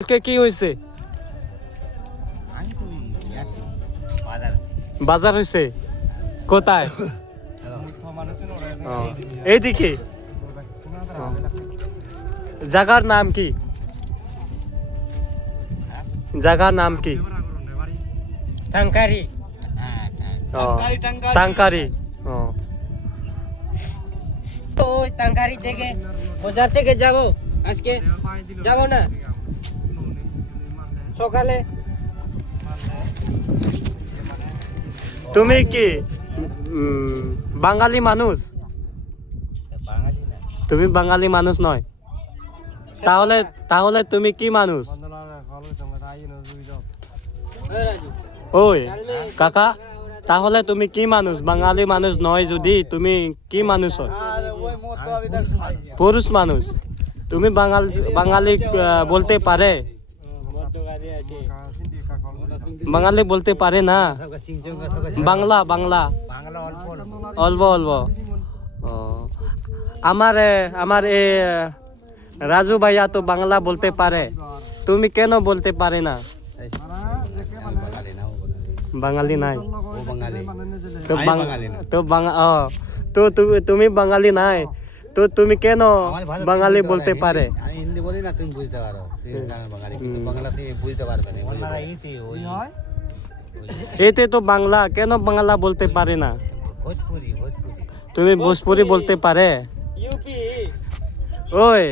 কে কি হয়েছে? বাজার হয়েছে কোথায়? এইদিকে। জায়গার নাম কি? জায়গার নাম কি? টাঙ্কারি। টাঙ্কারি। ওই টাঙ্কারি থেকে বাজার থেকে যাব আজকে যাব না সকালে। তুমি কি বাঙালি মানুষ? তুমি বাঙালি মানুষ নয়, তাহলে তাহলে তুমি কি মানুষ? ওই কাকা, তাহলে তুমি কি মানুষ? বাঙালি মানুষ নয় যদি তুমি কি মানুষ হয়? পুরুষ মানুষ। তুমি বাঙালি বলতে পারে? বাঙালি বলতে পারে না। বাংলা বাংলা অল্প অল্প। আমার এ রাজু ভাইয়া তো বাংলা বলতে পারে, তুমি কেন বলতে পারে না? বাঙালি নাই তো তুমি বাঙালি নাই তো তুমি কেন বাঙালি বলতে পারে? হিন্দি বলি না, তুমি বুঝতে পারো বাঙালি, কিন্তু বাংলাতে বুঝতে পারবে না। এতে তো বাংলা, কেন বাংলা বলতে পারে না? ভোজপুরি ভোজপুরি। তুমি ভোজপুরি বলতে পারে? ইউপি ওই